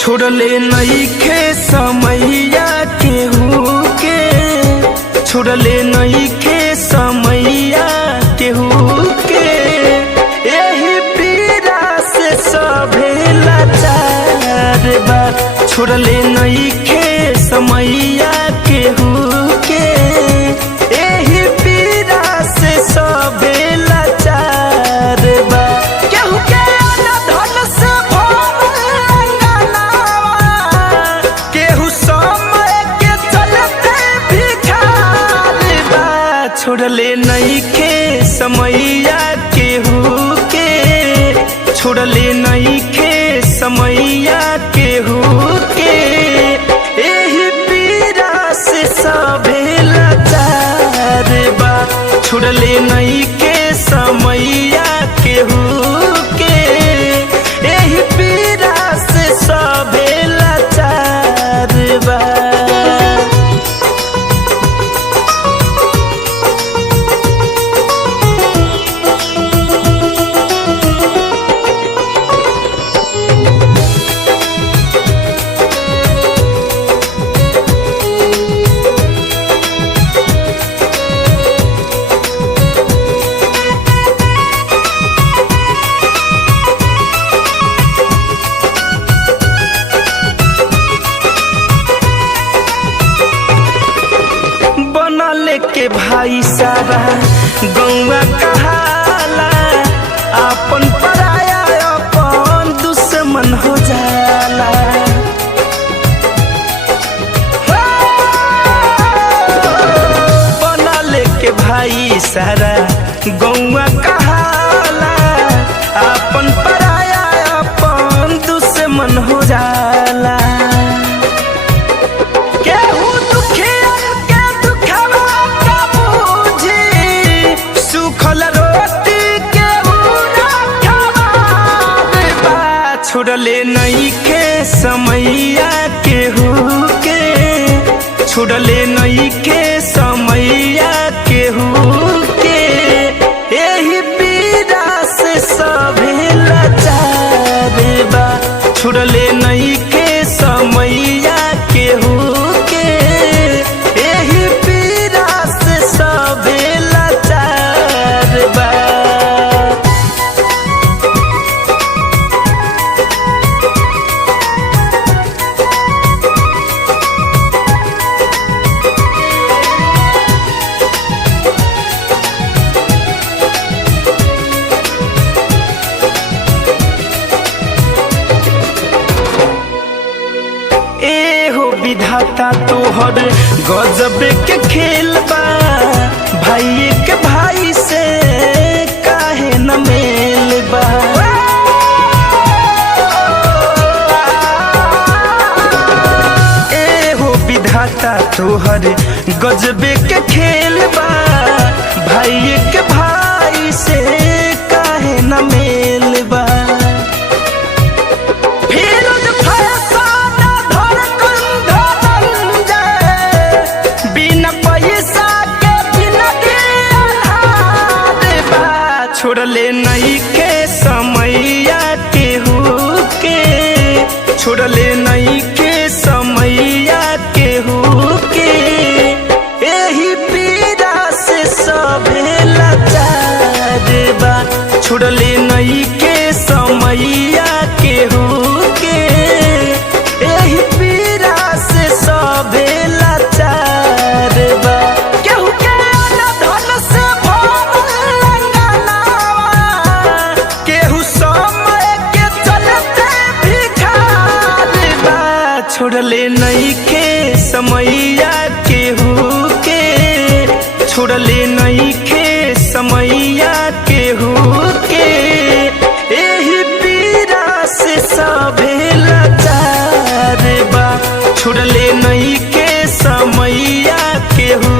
छोड़ले नइखे समैया केहू के, छोड़ले नइखे समैया केहू के। एही पीड़ा से सभे लाचार बा, छोड़ले नइखे समैया केहू के। एही पीड़ा से सभे लाचार बा। केहू के धन से भरल अंगनावा, केहू समय के चलते भिखार बा। छोड़ले नइखे समैया केहू के, छोड़ले नइखे समैया केहू के। एही पीड़ा से सभे लाचार बा, छोड़ले नइखे समैया केहू के। एही पीड़ा से सभे लाचार बा। के भाई सारा गौवा कहाला, आपन पराया अपन दुश्मन हो जाला। बना लेके भाई सारा गौवा कहाला, आपन पराया अपन दुश्मन हो जाला। छोड़ले नइखे समैया केहू के, छोड़ले नइखे समैया केहू के। एही पीड़ा से सभे लाचार बा, छोड़ले नइखे समैया केहू के। एही पीड़ा से सभे लाचार बा। विधाता तोहर गजब के खेल बा, भाई के भाई से काहे न मेल बा। एहो विधाता तोहर गजब के खेल बा, भाई के भाई से काहे न मेल बा। छोड़ले नइखे समैया केहू के, छोड़ले नइखे समैया केहू के। एही पीड़ा से सभे लाचार बा, छोड़ले नइखे समैया केहू के। एही पीड़ा से सभे लाचार बा। छोड़ले नइखे समैया केहू के, छोड़ले नइखे समैया केहू के। एही पीड़ा से सभे लाचार बा, छोड़ले नइखे समैया केहू